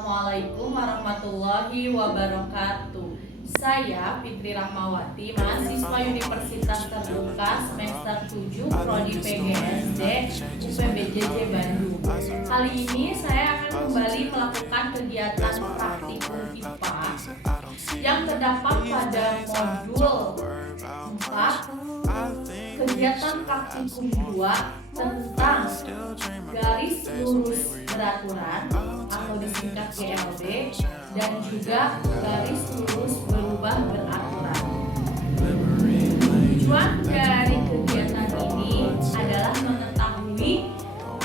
Assalamualaikum warahmatullahi wabarakatuh. Saya Fitri Rahmawati, mahasiswa Universitas Terbuka semester 7 Prodi PGSD UPBJJ Bandung. Kali ini saya akan kembali melakukan kegiatan praktikum IPA yang terdapat pada modul 4 kegiatan praktikum 2 tentang garis lurus beraturan atau disingkat GLB dan juga garis lurus berubah beraturan. Tujuan dari kegiatan ini adalah mengetahui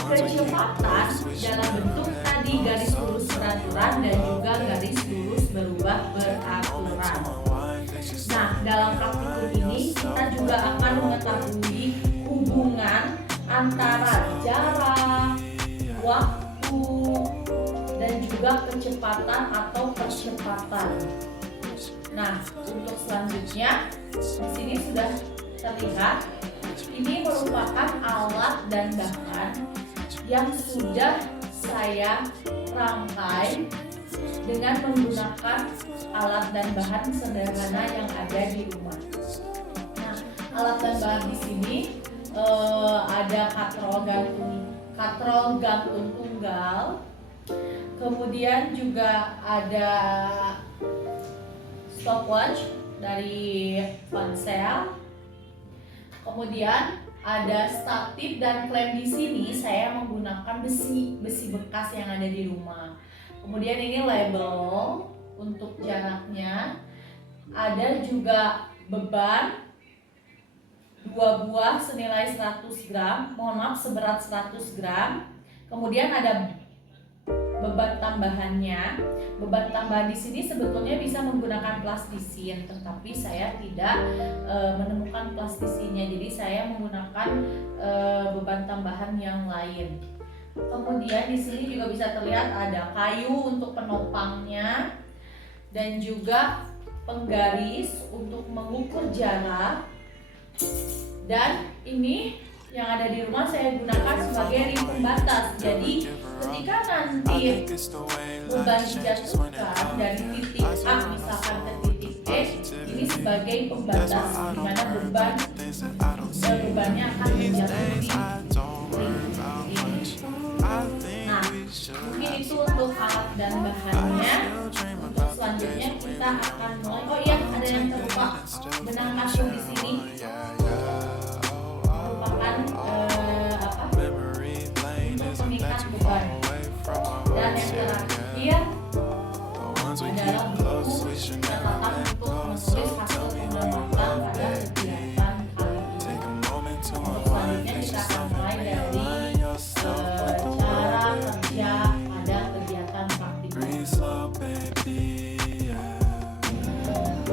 kecepatan dalam bentuk tadi garis lurus beraturan dan juga garis lurus berubah beraturan. Nah, dalam praktikum ini kita juga akan mengetahui hubungan antara jarak, waktu, dan juga kecepatan atau percepatan. Nah, untuk selanjutnya di sini sudah terlihat ini merupakan alat dan bahan yang sudah saya rangkai dengan menggunakan alat dan bahan sederhana yang ada di rumah. Nah, alat dan bahan di sini ada katrol gantung tunggal, kemudian juga ada stopwatch dari ponsel, kemudian ada statif dan klem. Di sini saya menggunakan besi bekas yang ada di rumah. Kemudian ini label untuk jaraknya, ada juga beban 2 buah senilai 100 gram, seberat 100 gram. Kemudian ada beban tambahannya. Beban tambahan di sini sebetulnya bisa menggunakan plastisin, tetapi saya tidak menemukan plastisinnya, jadi saya menggunakan beban tambahan yang lain. Kemudian di sini juga bisa terlihat ada kayu untuk penopangnya dan juga penggaris untuk mengukur jarak. Dan ini yang ada di rumah saya gunakan sebagai ring pembatas. Jadi ketika nanti beban dijatuhkan dari titik A misalkan ke titik B, ini sebagai pembatas di mana bebannya akan menjatuh di ring ini. Nah, mungkin itu untuk alat dan bahannya. Untuk selanjutnya kita akan mulai. Oh iya, ada yang terlupa, benang kasur di sini merupakan untuk pengikat beban. Dan yang terakhir adalah buku catatan untuk menulis hasil pengamatan pada kegiatan kali ini. Untuk selanjutnya kita akan mulai dari cara kerja pada kegiatan praktikum.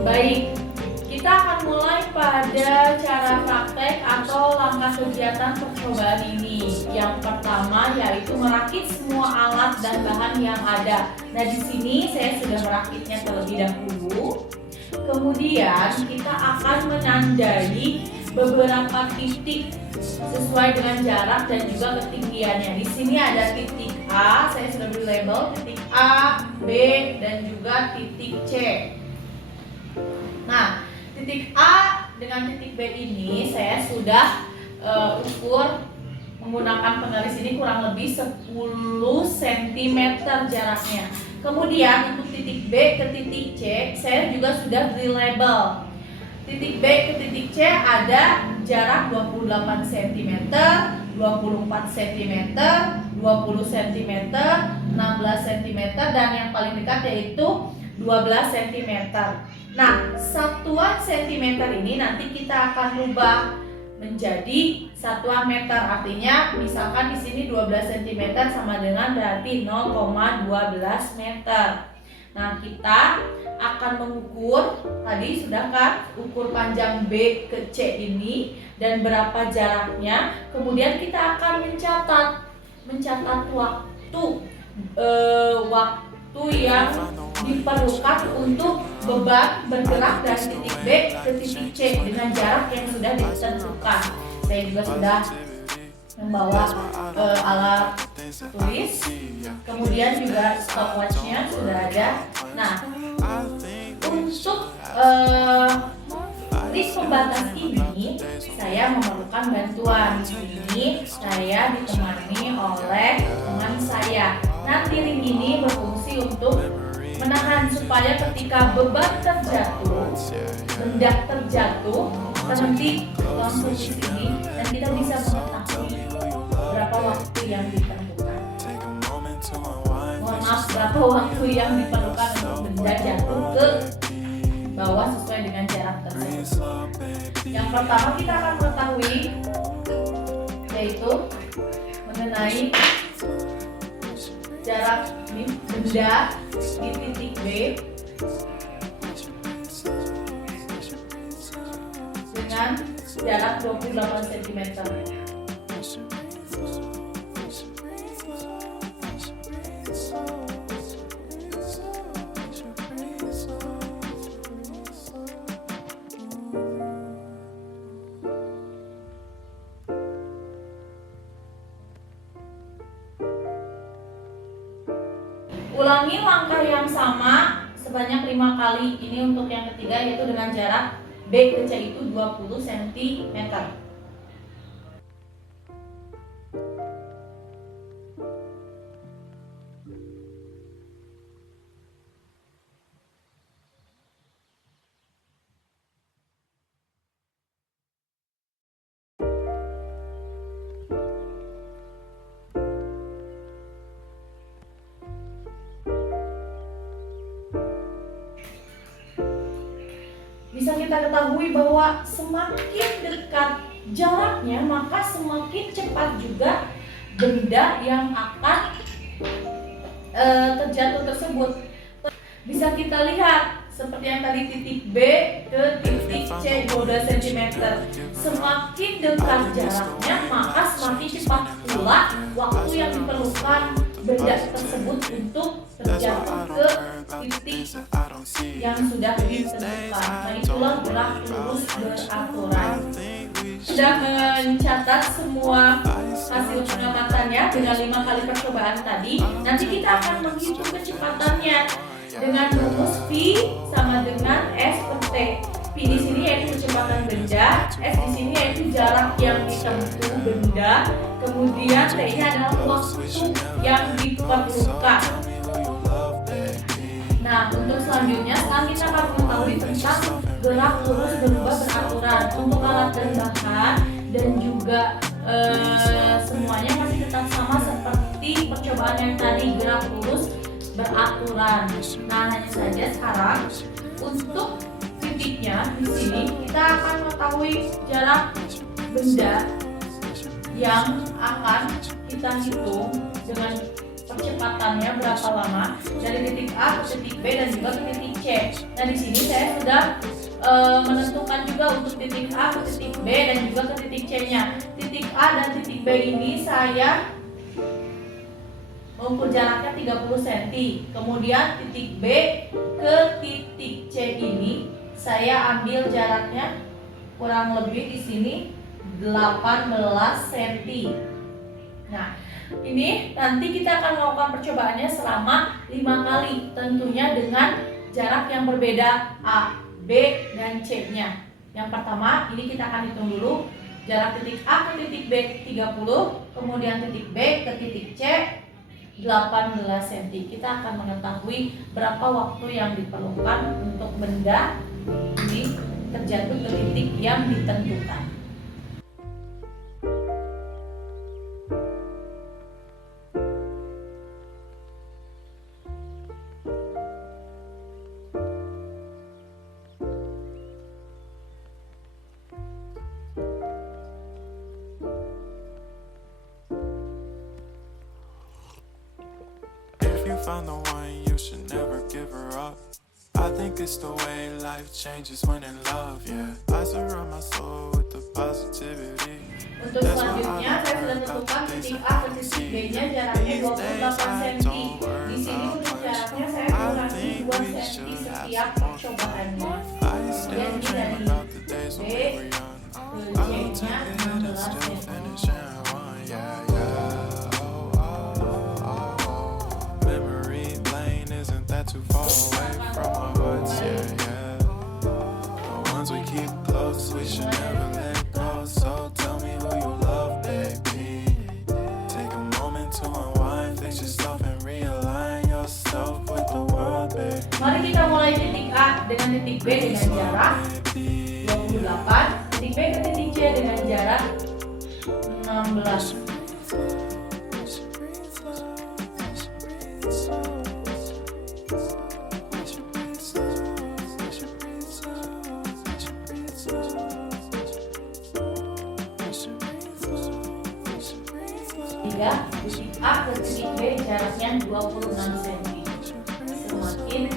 Baik, kita akan mulai pada cara praktek atau langkah kegiatan percobaan ini. Yang pertama yaitu merakit semua alat dan bahan yang ada. Nah, di sini saya sudah merakitnya terlebih dahulu. Kemudian kita akan menandai beberapa titik sesuai dengan jarak dan juga ketinggiannya. Di sini ada titik A, saya sudah beri label titik A, B, dan juga titik C. Nah, titik A dengan titik B ini saya sudah ukur menggunakan penggaris ini kurang lebih 10 cm jaraknya. Kemudian untuk titik B ke titik C saya juga sudah beri label. Titik B ke titik C ada jarak 28 cm, 24 cm, 20 cm, 16 cm, dan yang paling dekat yaitu 12 cm. Nah, satuan cm ini nanti kita akan rubah menjadi satuan meter. Artinya misalkan di sini 12 cm sama dengan berarti 0,12 meter. Nah, kita akan mengukur, tadi sudah kan, ukur panjang B ke C ini dan berapa jaraknya. Kemudian kita akan mencatat waktu yang diperlukan untuk beban bergerak dari titik B ke titik C dengan jarak yang sudah ditentukan. Saya juga sudah membawa alat tulis. Kemudian juga stopwatchnya sudah ada. Nah, untuk list pembatas ini saya memerlukan bantuan. Ini saya ditemani oleh teman saya. Nanti ring ini berfungsi untuk menahan supaya ketika beban terjatuh, benda terjatuh, terhenti langsung di sini dan kita bisa mengetahui berapa waktu yang diperlukan. Mohon maaf, berapa waktu yang diperlukan untuk benda jatuh ke bawah sesuai dengan jarak tersebut. Yang pertama kita akan mengetahui yaitu mengenai jarak benda di titik B dengan jarak 28 cm. Ulangi langkah yang sama sebanyak 5 kali. Ini untuk yang ketiga, yaitu dengan jarak B ke C itu 20 cm. Bisa kita ketahui bahwa semakin dekat jaraknya, maka semakin cepat juga benda yang akan terjatuh tersebut. Bisa kita lihat seperti yang tadi titik B ke titik C 12 cm. Semakin dekat jaraknya, maka semakin cepat pula waktu yang diperlukan benda tersebut untuk terjatuh ke titik yang sudah ditentukan. Nah, itulah gerak lurus beraturan. Sudah mencatat semua hasil pengamatannya dengan 5 kali percobaan tadi. Nanti kita akan menghitung kecepatannya dengan rumus V sama dengan S per T. V di sini yaitu kecepatan benda, S di sini yaitu jarak yang ditempuh benda, kemudian T-nya adalah waktu yang diperlukan. Nah, untuk selanjutnya sekarang kita akan mengetahui tentang gerak lurus berubah beraturan. Untuk alat dan bahan dan juga semuanya masih tetap sama seperti percobaan yang tadi, gerak lurus beraturan. Nah, hanya saja sekarang untuk titiknya di sini kita akan mengetahui jarak benda yang akan kita hitung dengan percepatannya berapa lama dari titik A ke titik B dan juga ke titik C. Nah, di sini saya sudah menentukan juga untuk titik A ke titik B dan juga ke titik C-nya. Titik A dan titik B ini saya mengukur jaraknya 30 cm. Kemudian titik B ke titik C ini saya ambil jaraknya kurang lebih di sini 18 cm. Nah, ini nanti kita akan melakukan percobaannya selama 5 kali, tentunya dengan jarak yang berbeda A, B, dan C-nya. Yang pertama, ini kita akan hitung dulu jarak titik A ke titik B 30, kemudian titik B ke titik C 18 cm. Kita akan mengetahui berapa waktu yang diperlukan untuk benda ini terjatuh ke titik yang ditentukan. Found the one, you should never give her up. I think it's the way life changes when in love, yeah. I surround my soul with the positivity. Untuk selanjutnya saya sudah tentukan titik A ke titik B-nya jaraknya 28 cm. Di sini untuk jaraknya saya kurangi 2 cm setiap percobaannya. Kemudian ini dari B ke C-nya 16 cm. titik B dengan jarak 28, titik B ke titik C dengan jarak 16. Tiga, titik A ke titik B jaraknya 26 cm. Semakin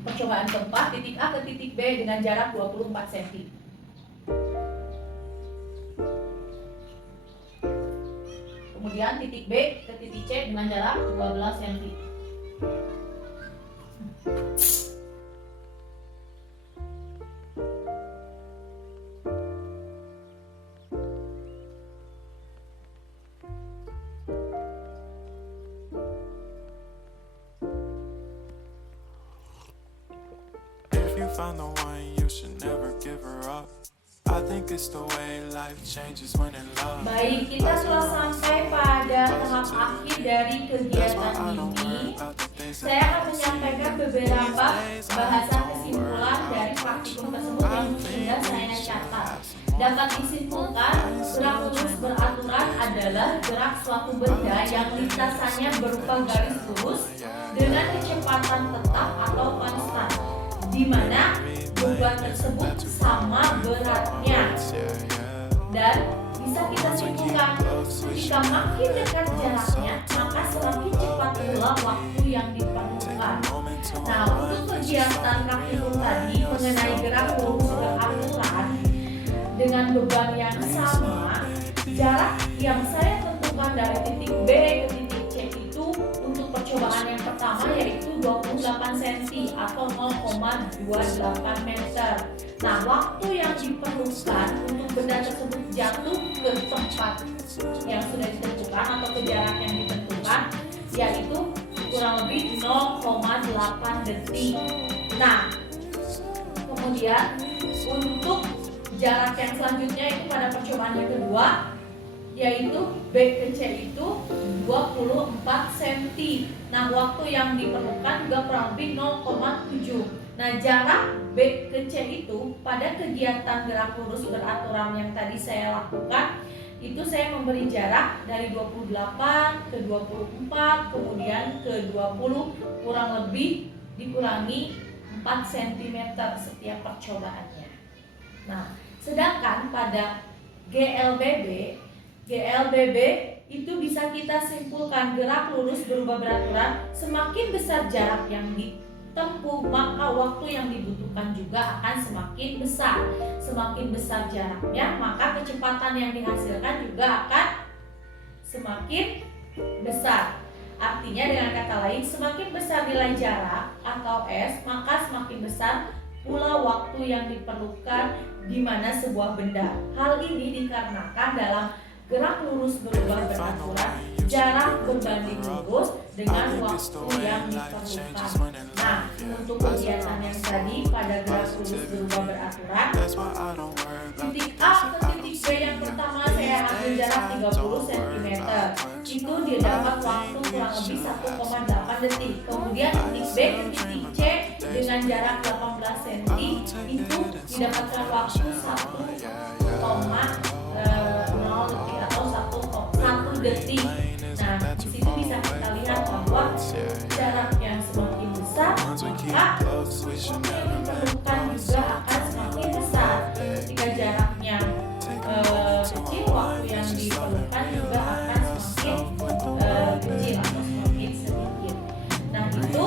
percobaan keempat, titik A ke titik B dengan jarak 24 cm. Kemudian titik B ke titik C dengan jarak 12 cm. Found the one, you should never give her up. I think it's the way life changes when in love. Baik, kita telah sampai pada tahap akhir dari kegiatan ini. Saya akan menyampaikan beberapa bahasan kesimpulan dari praktikum tersebut yang sudah saya catat. Dapat disimpulkan, gerak lurus beraturan adalah gerak suatu benda yang lintasannya berupa garis lurus dengan kecepatan tetap atau konstan, di mana beban tersebut sama beratnya. Dan bisa kita simpulkan, jika makin dekat jaraknya, maka semakin cepat pula waktu yang diperlukan. Nah, untuk kegiatan praktikum tadi mengenai gerak lurus beraturan dengan beban yang sama, jarak yang saya tentukan dari titik B ke titik C itu untuk percobaan yang pertama yaitu 28 cm atau 0,28 meter. Nah, waktu yang diperlukan untuk benda tersebut jatuh ke tempat yang sudah ditentukan atau ke jarak yang ditentukan yaitu kurang lebih 0,8 detik. Nah, kemudian untuk jarak yang selanjutnya itu pada percobaan yang kedua yaitu B ke C itu 24 cm. Nah, waktu yang diperlukan juga kurang lebih 0,7. Nah, jarak B ke C itu pada kegiatan gerak lurus beraturan yang tadi saya lakukan itu saya memberi jarak dari 28 ke 24 kemudian ke 20 kurang lebih dikurangi 4 cm setiap percobaannya. Nah, sedangkan pada GLBB itu bisa kita simpulkan gerak lurus berubah beraturan, semakin besar jarak yang ditempuh maka waktu yang dibutuhkan juga akan semakin besar. Semakin besar jaraknya maka kecepatan yang dihasilkan juga akan semakin besar. Artinya dengan kata lain, semakin besar nilai jarak atau S maka semakin besar pula waktu yang diperlukan di mana sebuah benda. Hal ini dikarenakan dalam gerak lurus berubah beraturan, jarak berbanding lurus dengan waktu yang diperlukan. Nah, untuk kegiatan yang tadi pada gerak lurus berubah beraturan, titik A ke titik B yang pertama saya ambil jarak 30 cm. Itu didapat waktu kurang lebih 1,8 detik. Kemudian titik B ke titik C dengan jarak 18 cm itu didapatkan waktu 1,0 detik. Nah, di situ bisa kita lihat bahwa jarak yang semakin besar maka waktu yang diperlukan juga akan semakin besar. Jika jaraknya kecil, waktu yang diperlukan juga akan semakin kecil atau semakin sedikit. Nah, itu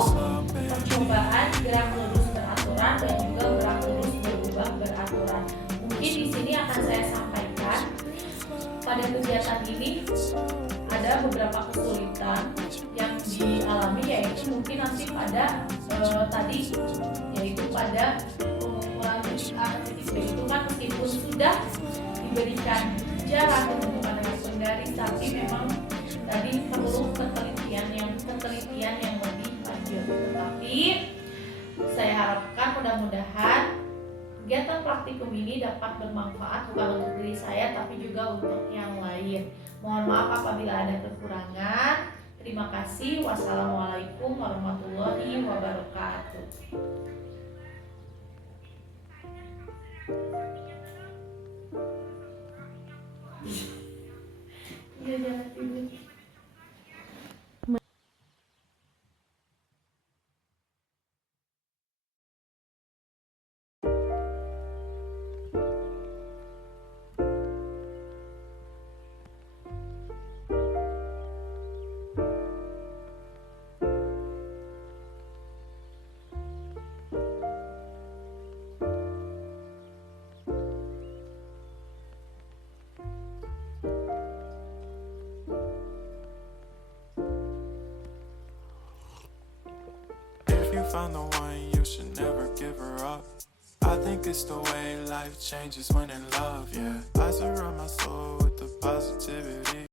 percobaan gerak lurus beraturan dan juga gerak lurus berubah beraturan. Mungkin di sini akan saya sampaikan pada kegiatan ini ada beberapa kesulitan yang dialami alami yaitu mungkin nanti pada tadi yaitu pada pengukuran titik A dan titik B itu kan meskipun sudah diberikan jarak pembentukan efek sekunderi, tapi memang tadi perlu ketelitian yang lebih lanjut. Tetapi saya harapkan mudah-mudahan kegiatan praktikum ini dapat bermanfaat bukan untuk diri saya tapi juga untuk yang lain. Mohon maaf apabila ada kekurangan. Terima kasih. Wassalamualaikum warahmatullahi wabarakatuh. Iya, jangan tidur. If you found the one, you should never give her up. I think it's the way life changes when in love, yeah. I surround my soul with the positivity.